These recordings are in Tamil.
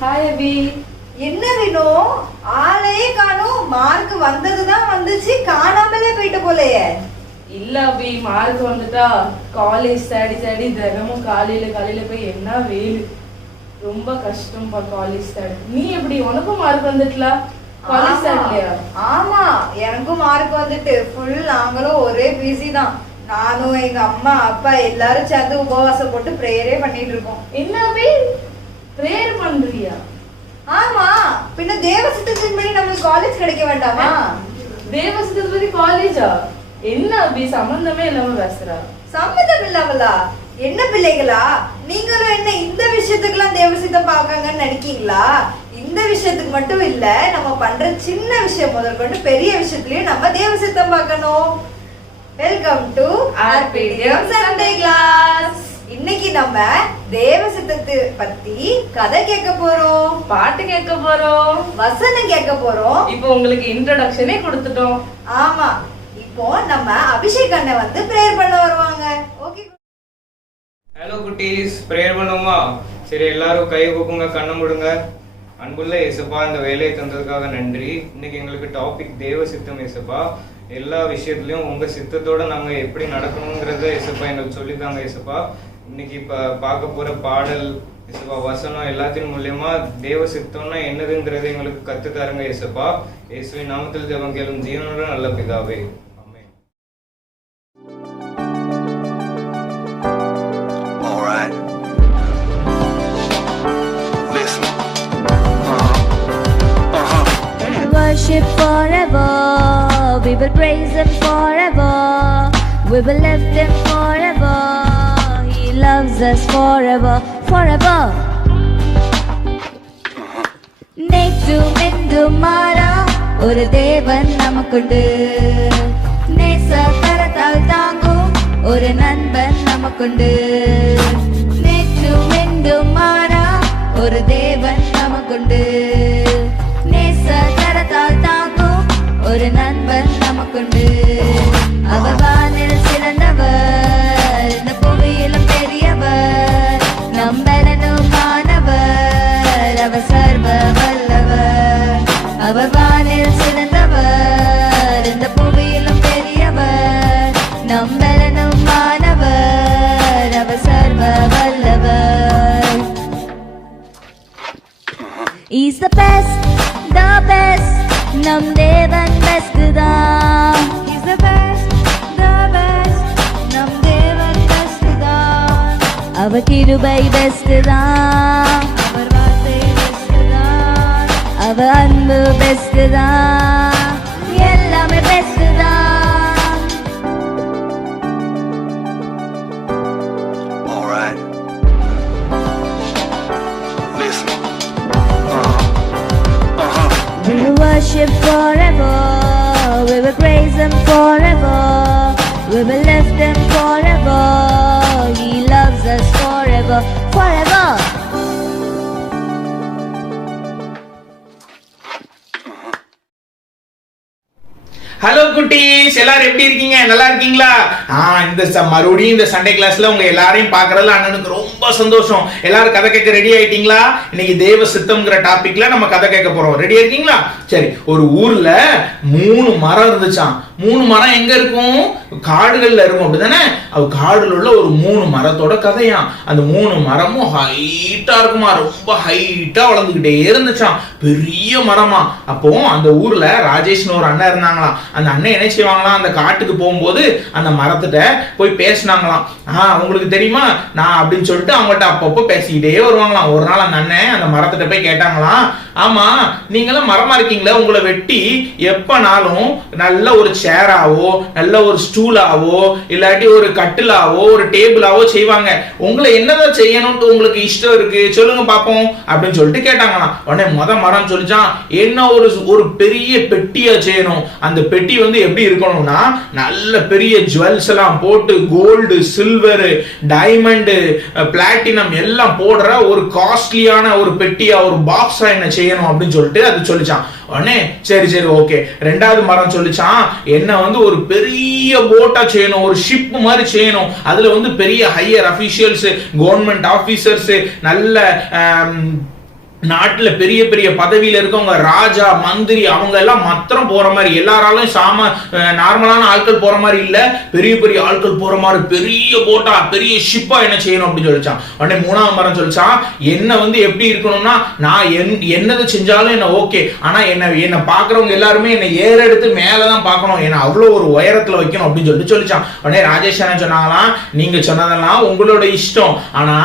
ஹாய் அபி. என்ன வேணும்? ஆளையே காணும். மார்க் வந்ததுதான் வந்துச்சு, காணாமலே போயிட்டு போலையே. இல்ல அபி, மார்க் வந்துட்டா காலேஜ் தேடி தேடி தினமும் காலையில போய் என்ன வெயில், ரொம்ப கஷ்டம்பா காலேஜ் தேடி. நீ எப்படி, உனக்கும் மார்க் வந்துட்டல காலேஜ் தேடலையா? ஆமா, எனக்கும் மார்க் வந்துட்டு ஃபுல். நாங்களும் ஒரே பிஸி தான். நானும் எங்க அம்மா அப்பா எல்லாரும் சேர்ந்து உபவாசம் போட்டு பிரேயரே பண்ணிட்டு இருக்கோம். என்ன அபி, பிரேயர் பண்றியா? ஆமா, பின்ன தேவசித்தத்தின்படி நமக்கு காலேஜ் கிடைக்க வேண்டாமா? தேவசித்தத்தின்படி காலேஜா? என்ன அபி, சம்பந்தமே இல்லாம பேசுறா. சம்மந்தம் இல்லாமலா? என்ன பிள்ளைகளா நீங்களும்? என்ன இந்த விஷயத்துக்குலாம் தேவசித்தம் பார்க்காங்கன்னு நினைக்கீங்களா? இந்த விஷயத்துக்கு மட்டும் இல்ல, நம்ம பண்ற சின்ன விஷயம் முதற்கொண்டு பெரிய விஷயத்துலயும் நம்ம தேவசித்தம் பார்க்கணும். Welcome to RPDM Sunday class. இன்னைக்கு நம்ம தேவசித்தத்தை பத்தி கதை கேட்க போறோம், பாட்டு கேட்க போறோம், வசனம் கேட்க போறோம். இப்போ உங்களுக்கு இன்ட்ரோடக்ஷனே கொடுத்துட்டோம். ஆமா, இப்போ நம்ம அபிஷேக் அண்ணன் வந்து பிரேயர் பண்ண வருவாங்க. ஓகே. ஹலோ குட்டீஸ், பிரேயர் பண்ணுவோமா? சரி, எல்லாரும் கை கூப்புங்க, கண்ணை மூடுங்க. அன்புள்ள இயேசுப்பா, இந்த வேலையை தந்ததுக்காக நன்றி. இன்னைக்கு எங்களுக்கு டாபிக் தேவ சித்தம். இயேசுப்பா, எல்லா விஷயத்துலயும் உங்க சித்தத்தோட நாங்க எப்படி நடக்கணுங்கிறத இயேசுப்பா எங்களுக்கு சொல்லித்தாங்க. இயேசுப்பா, இன்னைக்கு பார்க்க போற பாடல் இயேசுப்பா வசனம் எல்லாத்தின் மூலியமா தேவ சித்தம்னா என்னதுங்கிறத எங்களுக்கு கத்து தருங்க. இயேசுப்பா, இயேசுவின் நாமத்தில் ஜெபம் கேளும் ஜீவனோட நல்ல பிதாவே. Worship forever, we will praise Him forever, we will lift Him forever, He loves us forever, forever. நேற்றும் இன்றும் மாறா ஒரு தேவன் நமக்குண்டு, நேச கரத்தால் தாங்கும் ஒரு நண்பன் நமக்குண்டு. நேற்றும் இன்றும் மாறா ஒரு தேவன் நமக்குண்டு, தாங்கும் ஒரு நண்பன் நமக்குண்டு. அவர் வானில் சிறந்தவர், இந்த புவியிலும் பெரியவர், நம்பலனும் மாணவர், அவர் சர்வ வல்லவர். அவர் வானில் சிறந்தவர், இந்த புவியிலும் பெரியவர், நம்பலனும் மாணவர், அவர் சர்வ வல்லவர். He's the best, the best, நம் தேவன் பெஸ்ட் தான். He's the best, the best, நம் தேவன் பெஸ்ட் தான். அவர் கிருபை பெஸ்ட் தான், அவர் வார்த்தை பெஸ்ட் தான், அவர் அன்பு பெஸ்ட் தான், எல்லாமே பெஸ்ட் தான். Alright. Listen. We will worship forever, we will praise Him forever, we will lift Him forever, He loves us forever, forever. Hello குட்டீஸ், எல்லாரும் எப்படி இருக்கீங்க? நல்லா இருக்கீங்களா? இந்த மறுபடியும் இந்த சண்டே கிளாஸ்ல உங்க எல்லாரையும் பாக்குறதுல அண்ணனுக்கு ரொம்ப சந்தோஷம். எல்லாரும் கதை கேட்க ரெடி ஆயிட்டீங்களா? இன்னைக்கு தேவ சித்தம்ங்கிற டாபிக்ல நம்ம கதை கேட்க போறோம். ரெடியா இருக்கீங்களா? சரி, ஒரு ஊர்ல 3 மரம் இருந்துச்சாம். 3 மரம் எங்க இருக்கும்? காடுகள்ல இருக்கும், அப்படிதானே? அது காடுல உள்ள ஒரு 3 மரத்தோட கதையாம். அந்த 3 மரமும் ஹைட்டா இருக்குமா, ரொம்ப ஹைட்டா வளர்ந்துகிட்டே இருந்துச்சாம், பெரிய மரமா. அப்போ அந்த ஊர்ல ராஜேஷ்னு ஒரு அண்ணன் இருந்தாங்களாம். அந்த அண்ணன் என்ன செய்வாங்களாம், அந்த காட்டுக்கு போகும்போது அந்த மரத்திட்ட போய் பேசினாங்களாம். உங்களுக்கு தெரியுமா நான் அப்படின்னு சொல்லிட்டு அவங்கள்ட்ட அப்பப்போ பேசிக்கிட்டே வருவாங்களாம். ஒரு நாள் அந்த அண்ணன் அந்த மரத்திட்ட போய் கேட்டாங்களாம், ஆமா நீங்களும் மரமா இருக்கீங்களா, உங்களை வெட்டி எப்பனாலும் நல்ல ஒரு சேராவோ நல்ல ஒரு ஸ்டூலாவோ இல்லாட்டி ஒரு கட்டிலாவோ ஒரு டேபிளாவோ செய்வாங்க, உங்களை என்னதான் செய்யணும்னு உங்களுக்கு இஷ்டம் இருக்கு சொல்லுங்க பாப்போம் அப்படின்னு சொல்லிட்டு கேட்டாங்களாம். உடனே மரம் சொல்லிச்சான், என்ன ஒரு பெரிய பெட்டியா செய்யணும். அந்த பெட்டி வந்து எப்படி இருக்கணும்னா நல்ல பெரிய ஜுவல்ஸ் எல்லாம் போட்டு கோல்டு சில்வர் டைமண்ட் பிளாட்டினம் எல்லாம் போடுற ஒரு காஸ்ட்லியான ஒரு பெட்டியா ஒரு பாக்ஸா என்ன செய்யணும் அப்படின்னு சொல்லிட்டு அது சொல்லிச்சான். உடனே சரி சரி ஓகே. ரெண்டாவது மரம் சொல்லிச்சான், என்ன வந்து ஒரு பெரிய போட்டா செய்யணும், ஒரு ஷிப் மாதிரி செய்யணும், அதுல வந்து பெரிய ஹையர் அபிஷியல்ஸ் கவர்மெண்ட் ஆபீசர்ஸ் நல்ல நாட்டுல பெரிய பெரிய பதவியில இருக்கவங்க, ராஜா, மந்திரி, அவங்க எல்லாம் மாத்திரம் போற மாதிரி, எல்லாராலும் நார்மலான ஆட்கள் போற மாதிரி இல்ல, பெரிய பெரிய ஆட்கள் போற மாதிரி பெரிய போட்டா, பெரிய ஷிப்பா என்ன செய்யணும் அப்படின்னு சொல்லிச்சான். உடனே 3ஆவது மரம் சொல்லிச்சான், என்ன எப்படி இருக்கணும்னா, நான் என்னது செஞ்சாலும் என்ன ஓகே, ஆனா என்ன பாக்குறவங்க எல்லாருமே என்ன ஏறெடுத்து மேலதான் பார்க்கணும், என்ன அவ்வளவு ஒரு உயரத்துல வைக்கணும் அப்படின்னு சொல்லிச்சான். உடனே ராஜேஷ் என்ன சொன்னாங்களாம், நீங்க சொன்னதெல்லாம் உங்களோட இஷ்டம், ஆனா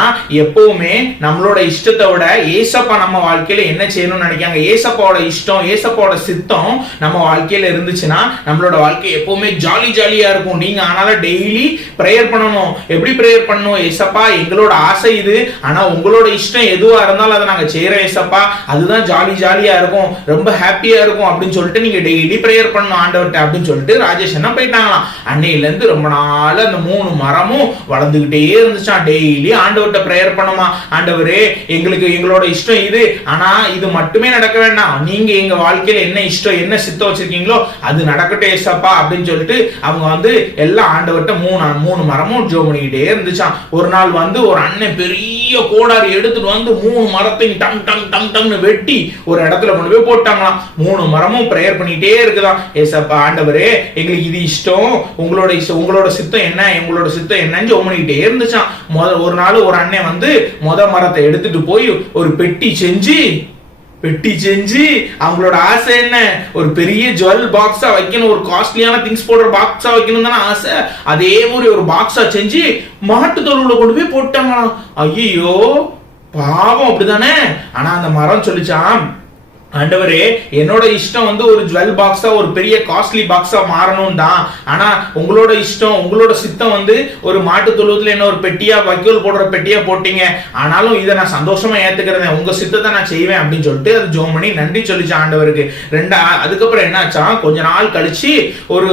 எப்பவுமே நம்மளோட இஷ்டத்தை விட ஏசப்பா நம்ம வாழ்க்கையில என்ன செய்யணும்னு நினைக்காங்க, ஏசப்பாவோட இஷ்டம், ஏசப்பாவோட சித்தம் நம்ம வாழ்க்கையில இருந்துச்சுன்னா நம்மளோட வாழ்க்கை எப்பவுமே ஜாலியா இருக்கும். நீங்க ஆனால டெய்லி பிரேயர் பண்ணணும். எப்படி பிரேயர் பண்ணணும், ஏசப்பா எங்களோட ஆசை இது, ஆனா உங்களோட இஷ்டம் எதுவா இருந்தாலும் அதை நாங்க செய்யறோம் ஏசப்பா, அதுதான் ஜாலியா இருக்கும், ரொம்ப ஹாப்பியா இருக்கும் அப்படின்னு சொல்லிட்டு நீங்க டெய்லி பிரேயர் பண்ணணும் ஆண்டவர்கிட்ட அப்படின்னு சொல்லிட்டு ராஜேஷ் என்ன போயிட்டாங்களாம். அன்னையில இருந்து ரொம்ப நாள் அந்த 3 மரமும் வளர்ந்துகிட்டே இருந்துச்சான். டெய்லி ஆண்டவர்கிட்ட பிரேயர் பண்ணுமா, ஆண்டவரே எங்களோட இஷ்டம் இது, ஆனா இது மட்டுமே நடக்க வேண்டாம், நீங்க எங்க வாழ்க்கையில என்ன இஷ்டம் என்ன சித்தம் வச்சிருக்கீங்களோ அது நடக்கட்டும் ஏசப்பா அப்படின்னு சொல்லிட்டு அவங்க எல்லாம் ஆண்டவர்கிட்ட 3 மரமும் ஜெபம் பண்ணிக்கிட்டே இருந்துச்சான். ஒரு நாள் ஒரு அண்ணன் பெரிய கோடாரி எடுத்துட்டு 3 மரத்தையும் டங் டங் டங் டங்னு வெட்டி ஒரு இடத்துல கொண்டு போய் போட்டாங்களாம். 3 மரமும் பிரேயர் பண்ணிட்டே இருக்குதான், ஏசப்பா ஆண்டவரே எங்களுக்கு இது இஷ்டம், உங்களோட சித்தம் என்ன, எங்களோட சித்தம் என்னன்னு ஜெபம் பண்ணிக்கிட்டே இருந்துச்சான். ஒரு நாள் ஒரு அண்ணன் முத மரத்தை எடுத்துட்டு போய் ஒரு பெட்டி செஞ்சு அவங்களோட ஆசை என்ன, ஒரு பெரிய ஜுவல் பாக்ஸா வைக்கணும், ஒரு காஸ்ட்லியான திங்ஸ் போடுற பாக்ஸா வைக்கணும் தானே ஆசை, அதே மாதிரி ஒரு பாக்ஸா செஞ்சு மாட்டு தொழுவுல கொண்டு போய் போட்டாங்களாம். ஐயோ பாவம் அப்படிதானே. ஆனா அந்த மரம் சொல்லிச்சான், ஆண்டவரே என்னோட இஷ்டம் ஒரு ஜுவல் பாக்ஸா, ஒரு பெரிய காஸ்ட்லி பாக்ஸா மாறணும் தான், ஆனா உங்களோட இஷ்டம் உங்களோட சித்தம் ஒரு மாட்டு தொழுவத்துல என்ன ஒரு பெட்டியா வைக்கோல் போடுற பெட்டியா போட்டீங்க, ஆனாலும் இதை நான் சந்தோஷமா ஏத்துக்கிறேன், உங்க சித்தத்தை நான் செய்வேன் அப்படின்னு சொல்லிட்டு அது ஜெபம் பண்ணி நன்றி சொல்லிச்சு ஆண்டவருக்கு. அதுக்கப்புறம் என்னாச்சா, கொஞ்ச நாள் கழிச்சு ஒரு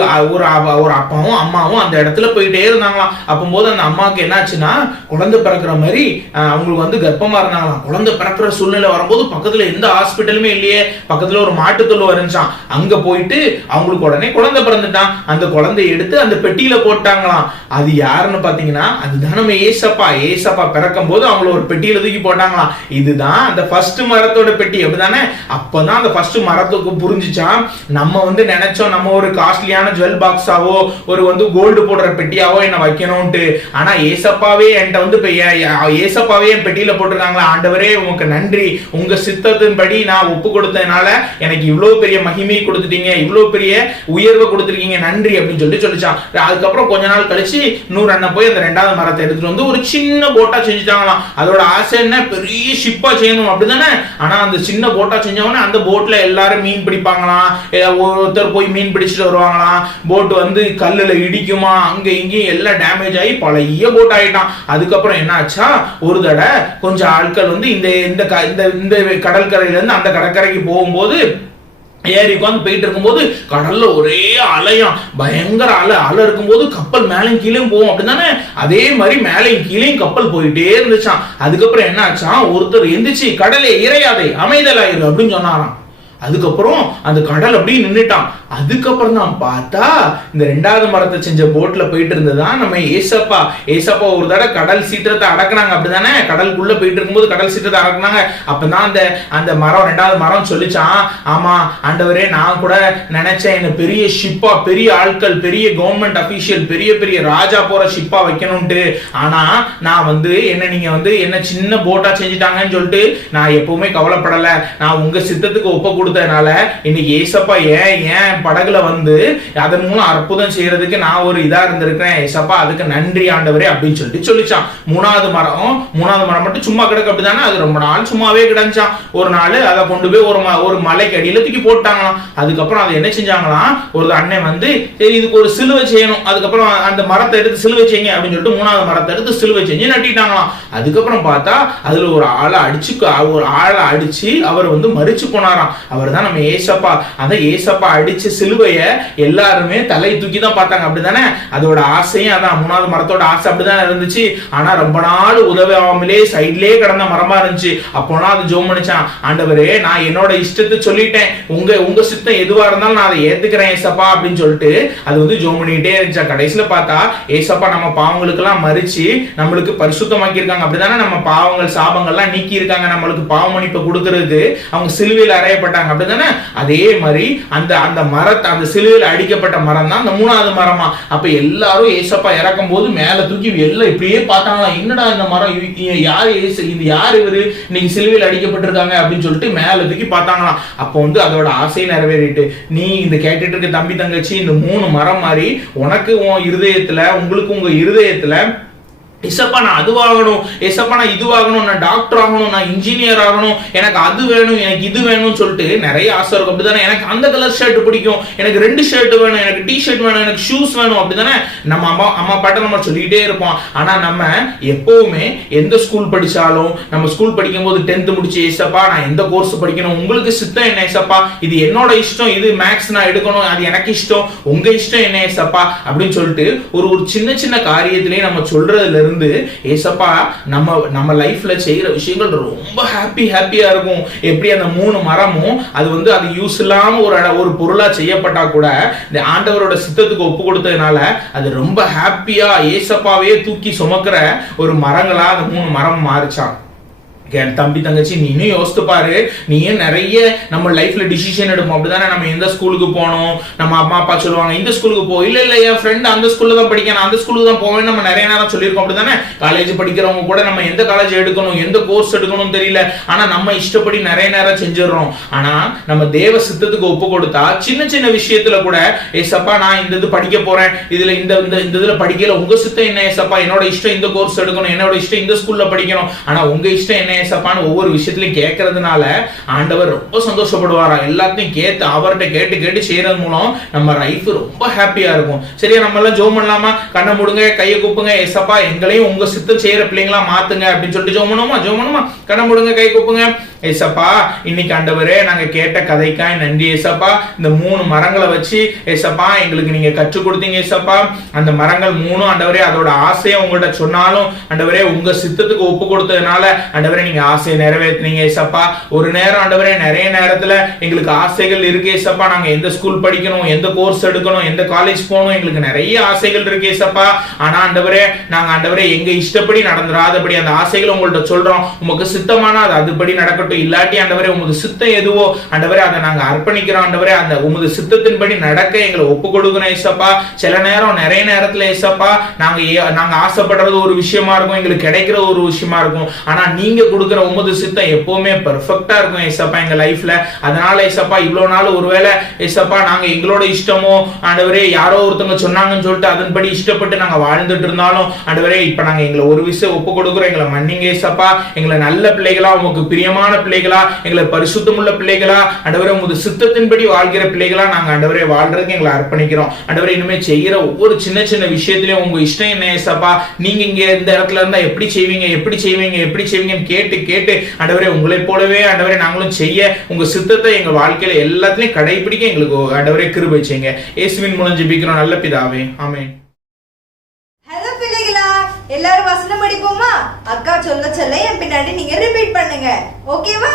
அப்பாவும் அம்மாவும் அந்த இடத்துல போயிட்டே இருந்தாங்களாம். அப்போது அந்த அம்மாவுக்கு என்னாச்சுன்னா, குழந்தை பிறக்கிற மாதிரி அவங்களுக்கு கர்ப்பமா இருந்தாங்களாம். குழந்தை பிறக்கிற சூழ்நிலை வரும்போது பக்கத்துல எந்த ஹாஸ்பிட்டலுமே இல்லையே, பக்கத்துல ஒரு மாட்டு தொழுவம் இருந்துச்சான். அங்க போயிட்டு அவங்களுக்கு உடனே குழந்தை பிறந்துட்டான். அந்த குழந்தையை எடுத்து அந்த பெட்டியில போட்டாங்களாம். அது யாருன்னு பாத்தீங்கன்னா, அதுதான் நம்ம ஏசப்பா பிறக்கும் போது அவங்கள ஒரு பெட்டியில தூக்கி போட்டாங்களாம். இதுதான் அந்த ஃபர்ஸ்ட் மரத்தோட பெட்டி, அப்படிதானே. அப்பதான் அந்த ஃபர்ஸ்ட் மரத்துக்கு புரிஞ்சுச்சான், நம்ம நினைச்சோம் நம்ம ஒரு காஸ்ட்லியான ஜுவல் பாக்ஸாவோ ஒரு கோல்டு போடுற பெட்டியாவோ என்ன வைக்கணும்ட்டு, ஆனா ஏசப்பாவே என்கிட்ட ஏசப்பாவே என் பெட்டியில போட்டிருக்காங்களா, ஆண்டவரே உனக்கு நன்றி, உங்க சித்தத்தின்படி நான் ஒப்பு கொடுத்ததுனால எனக்கு இவ்வளவு பெரிய மகிமை கொடுத்துட்டீங்க, இவ்வளவு பெரிய உயர்வை கொடுத்துருக்கீங்க, நன்றி அப்படின்னு சொல்லிச்சான். அதுக்கப்புறம் கொஞ்ச நாள் கழிச்சு இன்னொரு அண்ணன் போய் அந்த 2வது மரத்தை எடுத்துட்டு ஒரு சின்ன போட்டா செஞ்சுட்டாங்களாம். அதோட ஆசை என்ன, பெரிய ஷிப்பா செய்யணும் அப்படிதானே. ஆனா அந்த சின்ன போட்டா செஞ்சவொடனே அந்த போட்ல எல்லாரும் மீன் பிடிப்பாங்களாம், ஒருத்தர் போய் மீன் பிடிச்சிட்டு வருவாங்களாம். போட் கல்லுல இடிக்குமா, அங்க இங்கேயும் எல்லாம் டேமேஜ் ஆகி பழைய போட் ஆயிட்டான். அதுக்கப்புறம் என்ன ஆச்சா, ஒரு தடவை கொஞ்சம் ஆட்கள் இந்த கடற்கரையில இருந்து அந்த கடற்கரைக்கு போகும்போது ஏறி உட்காந்து போயிட்டு இருக்கும்போது கடல்ல ஒரே அலையம், பயங்கர அலை இருக்கும்போது கப்பல் மேலையும் கீழேயும் போகும் அப்படிதானே. அதே மாதிரி மேலையும் கீழேயும் கப்பல் போயிட்டே இருந்துச்சான். அதுக்கப்புறம் என்ன ஆச்சான், ஒருத்தர் எந்திரிச்சு கடலே இறையாதே அமைதலாயிரு அப்படின்னு சொன்னாராம். அதுக்கப்புறம் அந்த கடல் அப்படியே நின்னுட்டான். அதுக்கப்புறம் தான் பார்த்தா இந்த 2வது மரத்தை செஞ்ச போட்ல போயிட்டு இருந்ததுதான் நம்ம ஏசப்பா. ஒரு தடவை கடல் சீற்றத்தை அடக்குனாங்க அப்படிதானே. கடலுக்குள்ள போயிட்டு இருக்கும்போது கடல் சீற்றத்தை அடக்குனாங்க. அப்பதான் அந்த மரம் 2வது மரம் சொல்லிச்சான், ஆமா ஆண்டவரே நான் கூட நினைச்சேன் என்ன பெரிய ஷிப்பா, பெரிய ஆட்கள், பெரிய கவர்மெண்ட் அபிஷியல், பெரிய பெரிய ராஜா போற ஷிப்பா வைக்கணும்ட்டு, ஆனா நான் என்ன நீங்க என்ன சின்ன போட்டா செஞ்சுட்டாங்கன்னு சொல்லிட்டு நான் எப்பவுமே கவலைப்படல. நான் உங்க சித்தத்துக்கு ஒப்ப கொடுத்ததுனால இன்னைக்கு ஏசப்பா ஏன் படகுல அதன் மூலம் அற்புதம் செய்யறதுக்கு நான் ஒரு இதா இருந்திருக்கிறேன் ஏசப்பா, அதுக்கு நன்றி ஆண்டவரே அப்படின்னு சொல்லிச்சான். 3வது மரம் மட்டும் சும்மா கிடக்கு அப்படிதானே. அது ரொம்ப நாள் சும்மாவே கிடந்துச்சான். ஒரு நாள் அதை கொண்டு போய் ஒரு மலைக்கு அடியில தூக்கி போட்டாங்களாம். அதுக்கப்புறம் அதை என்ன செஞ்சாங்களாம், ஒரு அண்ணன் சரி இதுக்கு ஒரு சிலுவை செய்யணும், அதுக்கப்புறம் அந்த மரத்தை எடுத்து சிலுவை செய்யுங்க அப்படின்னு சொல்லிட்டு 3வது மரத்தை எடுத்து சிலுவை செஞ்சு நட்டிட்டாங்களாம். அதுக்கப்புறம் பார்த்தா அதுல ஒரு ஆளை அடிச்சு அவர் மரிச்சு போனாராம். அவர் தான் நம்ம ஏசப்பா. அந்த ஏசப்பா அடிச்ச சிலுவைய எல்லாருமே தலை தூக்கி தான் பார்த்தாங்க, அப்படிதானே? அதோட ஆசையும் அதான், 3வது மரத்தோட ஆசை அப்படிதான் இருந்துச்சு. ஆனா ரொம்ப நாள் உதவாமலே சைட்லயே கிடந்த மரமா இருந்துச்சு. அப்போனா அது ஜோம் பண்ணிச்சான், ஆண்டவரே நான் என்னோட இஷ்டத்தை சொல்லிட்டேன், உங்க சித்தம் எதுவா இருந்தாலும் நான் அதை ஏத்துக்கிறேன் ஏசப்பா அப்படின்னு சொல்லிட்டு அது வந்து ஜோம் பண்ணிட்டே இருந்துச்சா. கடைசியில பார்த்தா ஏசப்பா நம்ம பாவங்களுக்கு எல்லாம் மறிச்சு நம்மளுக்கு பரிசுத்தமாக்கி இருக்காங்க, அப்படிதானே? நம்ம பாவங்கள் சாபங்கள்லாம் நீக்கி இருக்காங்க, நம்மளுக்கு பாவ மன்னிப்பு கொடுக்கிறது. அவங்க சிலுவையில் அறையப்பட்டாங்க, அப்படிதானே? அதே மாதிரி அந்த மரத்தை, அந்த சிலுவையில் அடிக்கப்பட்ட மரம் தான் அந்த 3வது மரமா. அப்ப எல்லாரும் ஏசப்பா இறக்கும் போது மேல தூக்கி எல்லாம் இப்படியே பார்த்தாங்களா, என்னடா இந்த மரம், யாரு இது, யார் இவரு இன்னைக்கு சிலுவையில் அடிக்கப்பட்டிருக்காங்க அப்படின்னு சொல்லிட்டு மேல தூக்கி பார்த்தாங்களாம். அப்போ வந்து அதோட ஆசையை நிறைவேறிட்டு, நீ இந்த கேட்டுட்டு இருக்க தம்பி தங்கச்சி, இந்த 3 மரம் மாதிரி உனக்கு உன் இருதயத்துல, உங்களுக்கு உங்க இருதயத்துல ஏசப்பா நான் அது வாங்கணும், ஏசப்பா நான் இது வாங்கணும், நான் டாக்டர் ஆகணும், நான் இன்ஜினியர் ஆகணும், எனக்கு அது வேணும், எனக்கு இது வேணும்னு சொல்லிட்டு நிறைய ஆசை இருக்கும், அப்படிதானே? எனக்கு அந்த கலர் ஷர்ட் பிடிக்கும், எனக்கு 2 ஷர்ட் வேணும், எனக்கு டிஷர்ட் வேணும், எனக்கு ஷூஸ் வேணும், அப்படிதானே? நம்ம அம்மா பாட்ட நம்ம சொல்லிக்கிட்டே இருப்போம். ஆனா நம்ம எப்பவுமே எந்த ஸ்கூல் படிச்சாலும், நம்ம ஸ்கூல் படிக்கும் போது 10th முடிச்சு ஏசப்பா நான் எந்த கோர்ஸ் படிக்கணும், உங்களுக்கு சித்தம் என்ன ஏசப்பா, இது என்னோட இஷ்டம், இது மேக்ஸ் நான் எடுக்கணும், அது எனக்கு இஷ்டம், உங்க இஷ்டம் என்ன ஏசப்பா அப்படின்னு சொல்லிட்டு ஒரு சின்ன சின்ன காரியத்திலேயே நம்ம சொல்றதுல இருந்து ஏசப்பா நம்ம லைஃப்ல செய்யற விஷயங்கள் ரொம்ப ஹாப்பியா இருக்கும். எப்படி அந்த 3 மரமும் அது வந்து அது யூஸ் இல்லாம ஒரு பொருளா செய்யப்பட்டா கூட இந்த ஆண்டவரோட சித்தத்துக்கு ஒப்பு கொடுத்ததுனால அது ரொம்ப ஹாப்பியா ஏசப்பாவே தூக்கி சுமக்கிற ஒரு மரங்களா அந்த 3 மரம் மாறிச்சான். தம்பி தங்கச்சி நீனும் யோசித்து பாரு, நீயும் நிறைய நம்ம லைஃப்ல டிசிஷன் எடுப்போம், அப்படிதானே? நம்ம எந்த ஸ்கூலுக்கு போகணும், நம்ம அம்மா அப்பா சொல்லுவாங்க இந்த ஸ்கூலுக்கு போ, இல்ல என் ஃப்ரெண்ட் அந்த ஸ்கூல்ல தான் படிக்கணும், அந்த ஸ்கூலுக்கு தான் போவேன்னு நம்ம நிறைய நேரம் சொல்லியிருக்கோம், அப்படிதானே? காலேஜ் படிக்கிறவங்க கூட நம்ம எந்த காலேஜ் எடுக்கணும், எந்த கோர்ஸ் எடுக்கணும் தெரியல, ஆனா நம்ம இஷ்டப்படி நிறைய நேரம் செஞ்சிடறோம். ஆனா நம்ம தேவ சித்தத்துக்கு ஒப்பு கொடுத்தா சின்ன சின்ன விஷயத்துல கூட ஏசப்பா நான் இந்த இது படிக்க போறேன், இதுல இந்த இதுல படிக்கல, உங்க சித்தம் என்ன ஏசப்பா, என்னோட இஷ்டம் இந்த கோர்ஸ் எடுக்கணும், என்னோட இஷ்டம் இந்த ஸ்கூல்ல படிக்கணும், ஆனா உங்க இஷ்டம் என்ன ஏசப்பான்னு ஒவ்வொரு விஷயத்திலையும் கேட்கறதுனால ஆண்டவர் ரொம்ப சந்தோஷப்படுவாரா. எல்லாத்தையும் அவர்கிட்ட கேட்டு செய்யறது மூலம் நம்ம லைஃப் ரொம்ப ஹாப்பியா இருக்கும். சரியா? நம்ம எல்லாம் ஜெபம் பண்ணலாமா? கண்ணை மூடுங்க, கையை கூப்புங்க, ஏசப்பா எங்களையும் உங்க சித்தம் செய்யற பிள்ளைங்களா மாத்துங்க அப்படின்னு சொல்லிட்டு ஜெபம் பண்ணுமா? கண்ணை மூடுங்க, கை கூப்புங்க. ஏசப்பா இன்னைக்கு ஆண்டவரே நாங்க கேட்ட கதைக்காய் நன்றி ஏசப்பா. இந்த 3 மரங்களை வச்சு ஏசப்பா எங்களுக்கு நீங்க கற்றுக் கொடுத்தீங்க ஏசப்பா. அந்த மரங்கள் 3 ஆண்டவரே அதோட ஆசையை உங்கள்கிட்ட சொன்னாலும் ஆண்டவரே உங்க சித்தத்துக்கு ஒப்பு கொடுத்ததுனால ஆண்டவரே நீங்க ஆசையை நிறைவேற்றினீங்க ஏசப்பா. ஒரு நேரம் ஆண்டவரே நிறைய நேரத்துல எங்களுக்கு ஆசைகள் இருக்கு ஏசப்பா, நாங்க எந்த ஸ்கூல் படிக்கணும், எந்த கோர்ஸ் எடுக்கணும், எந்த காலேஜ் போகணும், எங்களுக்கு நிறைய ஆசைகள் இருக்கு ஏசப்பா. ஆனா ஆண்டவரே நாங்க ஆண்டவரே எங்க இஷ்டப்படி நடந்துராதபடி அந்த ஆசைகளை உங்கள்கிட்ட சொல்றோம். உமக்கு சித்தமானா அது அதுபடி நடக்கட்டும், இல்லாட்டி ஆண்டவரே உமது சித்தம் எதுவோ ஆண்டவரே அதை நாங்க அர்ப்பணிக்கிறோம் ஆண்டவரே. அந்த உமது சித்தத்தின்படி நடக்க எங்களை ஒப்பு கொடுக்கணும் ஏசப்பா. சில நேரம் நிறைய நேரத்துல ஏசப்பா நாங்க ஆசைப்படுறது ஒரு விஷயமா இருக்கும், எங்களுக்கு கிடைக்கிற ஒரு விஷயமா இருக்கும். ஆனா நீங்க கொடுக்கிற உமது சித்தம் எப்பவுமே பெர்ஃபெக்ட்டா இருக்கும் ஏசப்பா எங்க லைஃப்ல. அதனால ஏசப்பா இவ்வளவு நாள் ஒருவேளை ஏசப்பா நாங்க எங்களோட இஷ்டமோ ஆண்டவரே யாரோ ஒருத்தவங்க சொன்னாங்கன்னு சொல்லிட்டு அதன்படி இஷ்டப்பட்டு நாங்க வாழ்ந்துட்டு இருந்தாலும் ஆண்டவரே இப்ப நாங்க எங்களை ஒரு விஷயம் ஒப்பு கொடுக்குறோம், எங்களை மன்னிங்க ஏசப்பா. எங்களை நல்ல பிள்ளைகளா, உமக்கு பிரியமான பிள்ளைகளா, எங்களை பரிசுத்தமுள்ள பிள்ளைகளா ஆண்டவரே உமது சித்தத்தின்படி வாழ்கிற பிள்ளைகளா நாங்க ஆண்டவரே வாழ்றதுக்கு எங்களை அர்ப்பணிக்கிறோம் ஆண்டவரே. இனிமே செய்யற ஒவ்வொரு சின்ன சின்ன விஷயத்திலயும் உங்க இஷ்டம் என்ன ஏசப்பா, நீங்க இங்க இந்த இடத்துல இருந்தா எப்படி செய்வீங்கன்னு கேட்டு ஆண்டவரே உங்களை போலவே ஆண்டவரே நாங்களும் செய்ய உங்க சித்தத்தை எங்க வாழ்க்கையில எல்லாத்தையும் கடைபிடிக்க எங்களுக்கு ஆண்டவரே கிருபை செய்யுங்க. இயேசுவின் மூலம் ஜெபிக்கிறோம் நல்ல பிதாவே, ஆமென். ஹலோ பிள்ளைகளா, எல்லாரும் வசனம் படிப்போமா? அக்கா சொல்ல என் பின்னாடி நீங்க ரிப்பீட் பண்ணுங்க, ஓகேவா?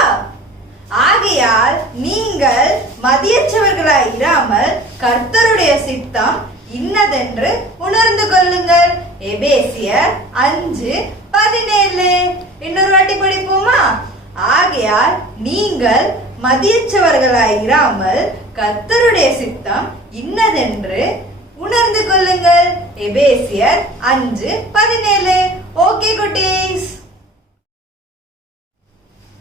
ஆகையால் நீங்கள் மதியற்றவர்களாய் இராமல் கர்த்தருடைய சித்தம் இன்னதென்று உணர்ந்து கொள்ளுங்கள். எபேசியர் 5:17. இன்னொரு வாட்டி படிப்போமா? ஆகையால் நீங்கள் மதியற்றவர்களாய் இராமல் கர்த்தருடைய சித்தம் இன்னதென்று உணர்ந்து கொள்ளுங்கள். எபேசியர் 5:17. ஓகே குட்டீஸ்.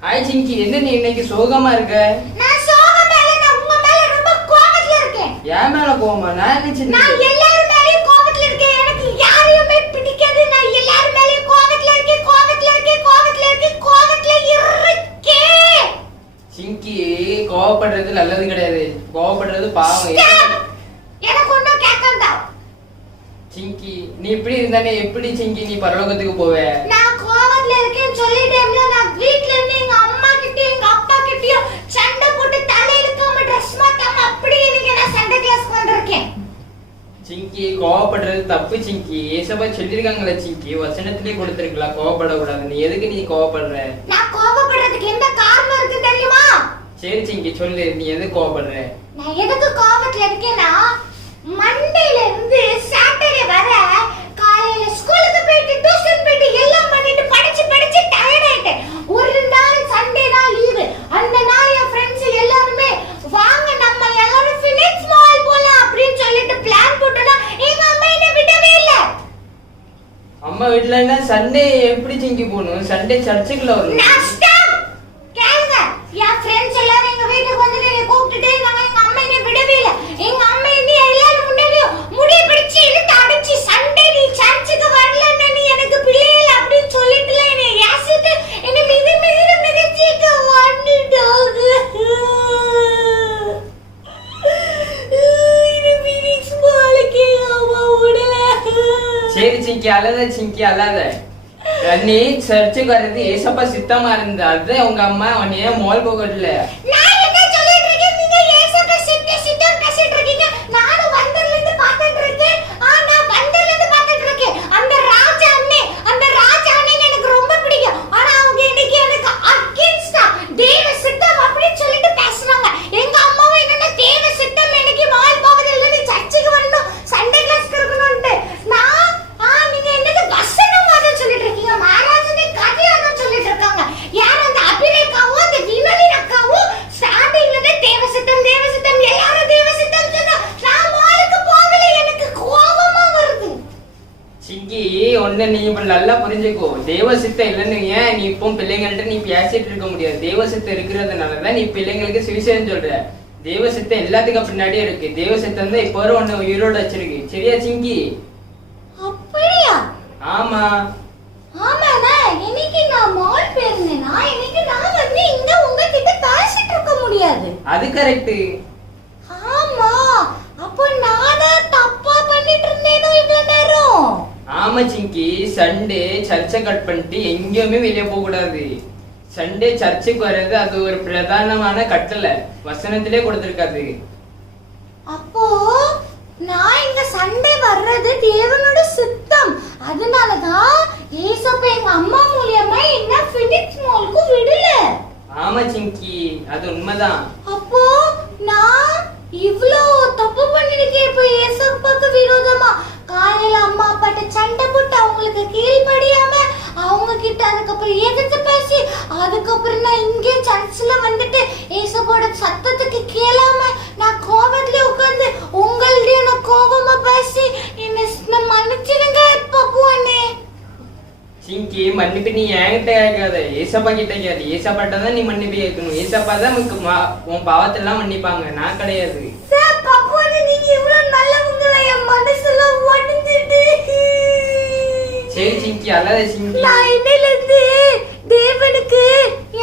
ஹாய் சிங்கி, என்ன நீ இன்னைக்கு சோகமா இருக்க? நான் சோகமா இல்ல, நான் உங்க மேல ரொம்ப கோவத்துல இருக்கேன். என் மேல கோவமா? நான் என்ன செஞ்சேன்? நான் எல்லாரும் மேலயும் கோவத்துல இருக்கேன். எனக்கு யாரையுமே பிடிக்காது. நான் எல்லாரும் மேலயும் கோவத்துல இருக்கேன். சிங்கி, கோவப்படுறது நல்லது கிடையாது, கோவப்படுறது பாவம். எனக்கு ஒண்ணும் கேட்கண்டா. சிங்கி, நீ இப்படி இருந்தானே எப்படி சிங்கி நீ பரலோகத்துக்கு போவ? நான் கோவத்துல இருக்கேன்னு சொல்லிட்டேன்ல. நான் வீட்ல இருந்து எங்க அம்மா கிட்ட எங்க அப்பா கிட்டயும் சண்டை போட்டு தலையில சிங்கி, ஏசப்பா சொல்லிருக்காங்களா சிங்கி, வசனத்திலே கொடுத்திருக்கலாம் கோவப்படக்கூடாது. நீ எதுக்கு நீ கோவப்படுற? நான் கோபப்படுறதுக்கு என்ன காரணம் இருக்கு தெரியுமா? சரி சிங்கி சொல்லு, நீ எதுக்கு கோவப்படுற? நான் எதுக்கு கோபத்துல இருக்கேன்னா, மண்டேல இருந்து சாட்டர்டே வர காலையில ஸ்கூலுக்கு போயிட்டு டியூஷன் போயிட்டு எல்லாம் பண்ணிட்டு படிச்சு டயர்ட் ஆயிட்டேன். ஒரு நாள் சண்டே தான் லீவு. அந்த நாள் என் ஃப்ரெண்ட்ஸ் எல்லாருமே வாங்க நம்ம எல்லாரும் ஃபினிக்ஸ் மால் போலாம் அப்படின்னு சொல்லிட்டு பிளான் போட்டோம்னா எங்க அம்மா என்ன விடவே இல்ல. அம்மா வீட்டுல சண்டே எப்படி சிங்கி போகணும்? சண்டே சர்ச்சுக்குள்ள வரணும். நஷ்டம். கேளுங்க, என் ஃப்ரெண்ட்ஸ் எல்லாரும் எங்க வீட்டுக்கு வந்து என்னை கூப்பிட்டுட்டே இருந்தாங்க. எங்க அம்மா என்ன விடவே இல்ல. எங்க அம்மா என்ன எல்லாரும் முன்னாடியும் முடிய பிடிச்சு இழுத்து அடிச்சு, சண்டே நீ சர்ச்சுக்கு வரலன்னா நீ எனக்கு பிள்ளை இல்ல அப்படின்னு சொல்லிட்டுல என்னை ஏசிட்டு என்ன மிதிச்சிட்டு வந்துட்டாங்க. இது மீனிங்ஸ் மாலுக்கே அம்மா விடல. சரி சிங்கி அல்லாத, சிங்கி அல்லாத. நீ சர்ச்சுக்கு வர்றது ஏசப்பா சித்தமா இருந்தா அது உங்க அம்மா உன்னைய மோல் போகல. நான் என்ன சொல்லிட்டு இருக்கேன்? நீங்க ஏசப்பா சித்தம் பேசிட்டு இருக்கீங்க. நானும் வந்தர்ல இருந்து பார்த்துட்டு இருக்கேன். நான் வந்தர்ல இருந்து பார்த்துட்டு இருக்கேன். அந்த ராஜா அண்ணே எனக்கு ரொம்ப பிடிக்கும். ஆனா அவங்க இன்னைக்கு எனக்கு அகைன்ஸ்டா தேவ சித்தம் அப்படின்னு சொல்லிட்டு பேசுறாங்க. எங்க அம்மாவும் என்னன்னா தேவ சித்தம் எனக்கு மால் போகுது இல்ல, நீ சர்ச்சுக்கு வரணும், சண்டே கிளாஸ்க்கு இருக்கணும்னு. நீங்க என்னது வசனமாதான் சொல்லிட்டு இருக்கீங்க, மகாராஜனே கதையாதான் சொல்லிட்டு இருக்காங்க. யார் அந்த அபிரேகாவும் அந்த வினலின் அக்காவும் ஸ்டார்டிங்ல இருந்து தேவசித்தம் எல்லாரும் தேவசித்தம் சொன்னா நான் மாலுக்கு போகல. எனக்கு கோபமா வருது. சிங்கி ஒண்ணு நீ இப்ப நல்லா புரிஞ்சுக்கோ. தேவசித்தம் இல்லைன்னு ஏன் நீ இப்போ பிள்ளைங்கள்ட்ட நீ பேசிட்டு இருக்க முடியாது. தேவசித்தம் இருக்கிறதுனாலதான் நீ பிள்ளைங்களுக்கு சுவிசேஷம் சொல்ற. தேவசித்தம் எல்லாத்துக்கும் பின்னாடியே இருக்கு. தேவசித்தம் தான் இப்போ வரை ஒண்ணு உயிரோட வச்சிருக்கு. சரியா சிங்கி? அப்படியா? ஆமா ஆமாண்ணா, இன்னைக்கு நான் மால் போயிருந்தேனா, இன்னைக்கு நான் வந்து இங்க உங்ககிட்ட பேசிட்டு இருக்க முடியாது. அது கரெக்ட். ஆமா, அப்போ நானா தப்பா பண்ணிட்டு இருந்தேனோ இவ்வளவு நேரம்? ஆமா சிங்கி, சண்டே சர்ச்சை கட் பண்ணிட்டு எங்கேயுமே வெளியே போக கூடாது. சண்டே சர்ச்சுக்கு வர்றது அது ஒரு பிரதானமான கட்டளை, வசனத்திலே கொடுத்திருக்காது. அப்போ நான் இங்க சண்டே வர்றது தேவனோட சித்தம். அதனாலதான் ஏசப்பா எங்க அம்மா மூலியமா என்ன ஃபினிக்ஸ் மாலுக்கு விடல. ஆமா சிங்கி, அது உண்மைதான். அப்போ நான் இவ்ளோ தப்பு பண்ணிருக்கேன் இப்ப ஏசப்பாக்கு விரோதமா. காலையில அம்மா அப்பாட்ட சண்டை போட்டு அவங்களுக்கு கீழ்படியாம அவங்க கிட்ட அதுக்கப்புறம் எதிர்த்து பேசி அதுக்கப்புறம் நான் இங்கே சர்ச்சில் வந்துட்டு ஏசப்போட சத்தத்துக்கு கேளாம நான் கோபத்துல உட்கார்ந்து உங்கள்ட்ட நான் கோபமா பேசி என்ன மன்னிச்சிருங்க பப்புவானே. சிங்கி மன்னிப்பு நீ என்கிட்ட கேட்காத, ஏசப்பா கிட்ட கேளு. ஏசப்பாட்ட தான் நீ மன்னிப்பு கேட்கணும். ஏசப்பா தான் உன் பாவத்தெல்லாம் மன்னிப்பாங்க, நான் கிடையாது. சார் பப்புவானே, நீங்க இவ்வளவு நல்லவங்களா? என் மனசுல உடைஞ்சிட்டு. சரி சிங்கி அல்லாத சிங்கி. நான் இன்னையில இருந்து தேவனுக்கு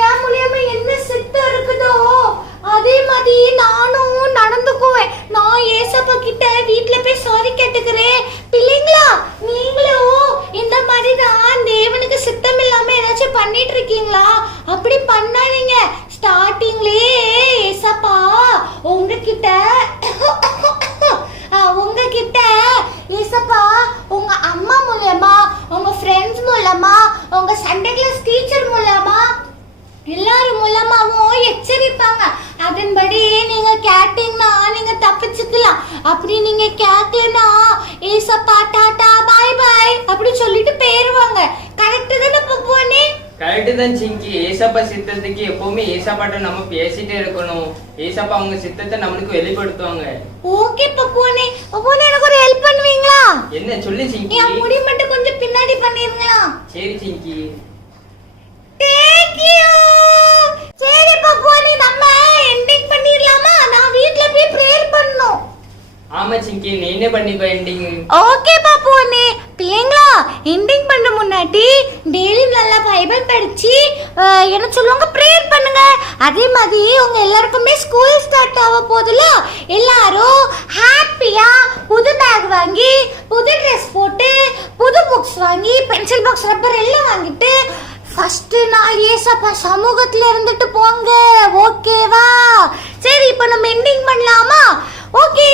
என் மூலியமா என்ன சித்தம் இருக்குதோ அதே மாதிரி நானும் நடந்துக்குவேன். நான் ஏசப்பா கிட்ட வீட்ல போய் சாரி கேட்டுக்கிறேன். பிள்ளைங்களா, நீங்களும் இந்த மாதிரி தான் தேவனுக்கு சித்தம் இல்லாம ஏதாச்சும் பண்ணிட்டு இருக்கீங்களா? அப்படி பண்ணாதீங்க. ஸ்டார்டிங்லயே ஏசப்பா உங்ககிட்ட ஏசப்பா உங்க அம்மா மூலமா, உங்க ஃப்ரெண்ட்ஸ் மூலமா, உங்க சண்டே கிளாஸ் டீச்சர் மூலமா, எல்லாரும் மூலமாவும் எச்சரிப்பாங்க. அதன்படி நீங்க கேட்டீங்கன்னா நீங்க தப்பிச்சுக்கலாம். அப்படி நீங்க கேட்கலன்னா ஏசப்பா டாடா பாய் பாய் அப்படி சொல்லிட்டு போயிருவாங்க. கரெக்ட் தானே பப்புவானே? கரெக்டு தான் சிங்கி. ஏசப்பா சித்தத்துக்கு எப்பவுமே ஏசப்பாட்ட நம்ம பேசிட்டே இருக்கணும். ஏசப்பா அவங்க சித்தத்தை நம்மளுக்கு வெளிப்படுத்துவாங்க. ஓகே பப்புவானே. பப்புவானே, எனக்கு ஒரு ஹெல்ப் பண்ணுவீங்களா? என்ன சொல்லு சிங்கி? என் முடி மட்டும் கொஞ்சம் பின்னாடி பண்ணிருங்களா? சரி சிங்கி. Thank you. சரி பப்புவானே, நம்ம எண்டிங் பண்ணிரலாமா? நான் வீட்ல போய் பிரேயர் பண்ணனும். ஆமா சிங்கி, நீ என்ன பண்ணிப்ப எண்டிங்? ஓகே பப்புவானே. பிள்ளைங்களா, எண்டிங் பண்ண முன்னாடி டெய்லி நல்லா பைபிள் படிச்சு என்ன சொல்லுவாங்க, பிரேயர் பண்ணுங்க. அதே மாதிரி உங்க எல்லாருக்குமே ஸ்கூல் ஸ்டார்ட் ஆக போதுல, எல்லாரும் ஹாப்பியா புது பேக் வாங்கி, புது ட்ரெஸ் போட்டு, புது புக்ஸ் வாங்கி, பென்சில் பாக்ஸ், ரப்பர் எல்லாம் வாங்கிட்டு ஃபர்ஸ்ட் நாள் ஏசப்பா சமூகத்துல இருந்துட்டு போங்க. ஓகேவா? சரி, இப்போ நம்ம எண்டிங் பண்ணலாமா? ஓகே,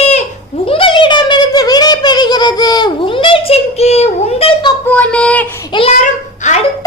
உங்களிடமிருந்து விடை பெறுகிறது உங்கள் சிங்கி, உங்கள் பப்புவனு. எல்லாரும் அடுத்த